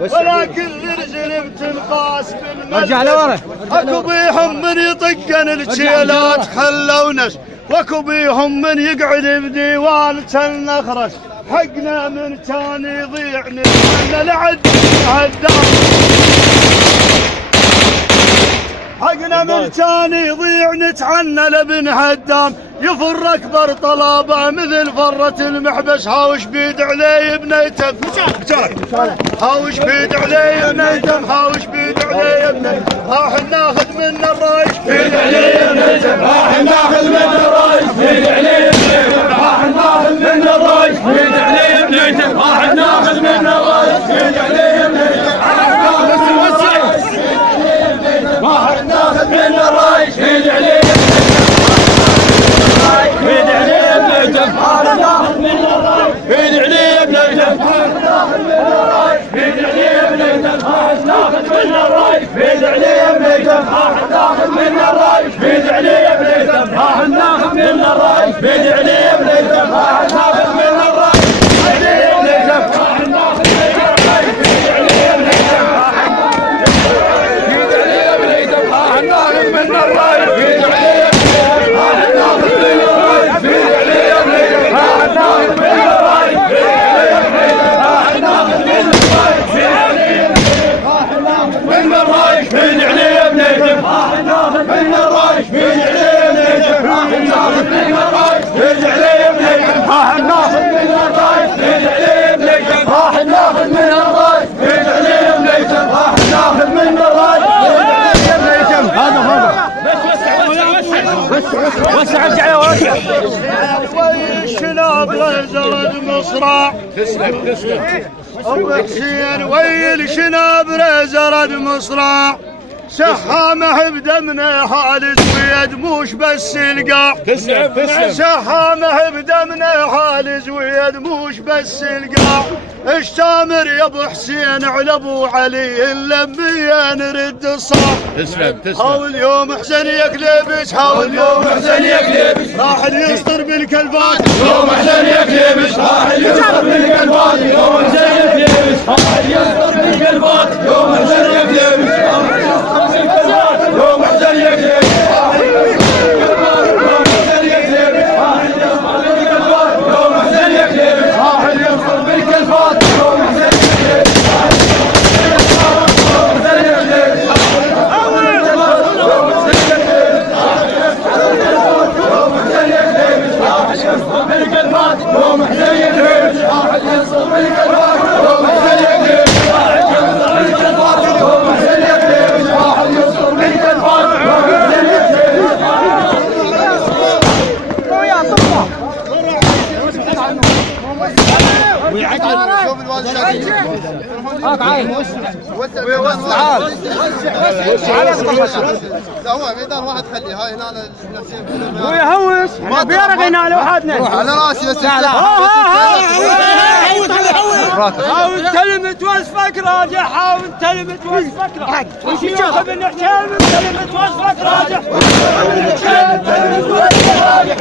ولكن الرجل بتنقاس بالمدى. ارجع لورا. اكو بيهم من يطقن الشيلات خلونش، واكو بيهم من يقعد بديوان النخرش. حقنا من كان يضيع نتمنى لعد هدام، حقنا من كان يضيع نتعنى لبن هدام. يفر اكبر طلابه مثل فرة المحبس، هاوش بيد عليه بنيتم، هاوش بيد عليه بنيتم، هاوش بيد عليه بنيتم. راح ناخذ منه الرايش بيد عليه بنيتم، راح ناخذ منه الرايش بيد عليه بنيتم، راح ناخذ منه الرايش بيد عليه بنيتم، راح ناخذ منه الرايش بيد عليه بنيتم، راح ناخذ منه الرايش بيد عليه بيد عليه بنيتم، ناخذ منه الرايش بيد عليه بنيتم، ناخذ منه الرايش بيد عليه بنيتم، ناخذ منه الرايش بيد عليه بنيتم، ناخذ منه الرايش بيد عليه بنيتم، ناخذ منه الرايش بيد عليه بنيتم، ناخذ منه الرايش بيد عليه بنيتم، ناخذ منه الرايش بيد عليه بنيتم، ناخذ منه الرايش بيد عليه وسع ارجع يا ولد. والشناب لزرد مصراع. تسلم ابو حسين ويل شناب لزرد مصراع. سحامه بدمنا حال زويد موش بس القاع. تسلم سحامه بدمنا حال زويد موش بس القاع. اشتامر يا ابو حسين على ابو علي اللمية نرد الصاع. تسلم حاول يوم حسن يكلبش، حاول يوم حسن يكلبش، راح يسطر بالكلبات يوم حسن يكلبش، راح يسطر بالكلبات يوم حسن يكلبش، راح يسطر بالكلبات يوم حسن يكلبش، يوم حسن يكلبش، هو ميدان واحد خليه هاي هنا ويهوس بيرق هنا لوحدنا على راسي بس. لا حاول تلمت وصفك راجع، حاول تلمت وصفك راجع، وشوف ابن حسين تلمت وصفك راجع، تلمت وصفك راجع.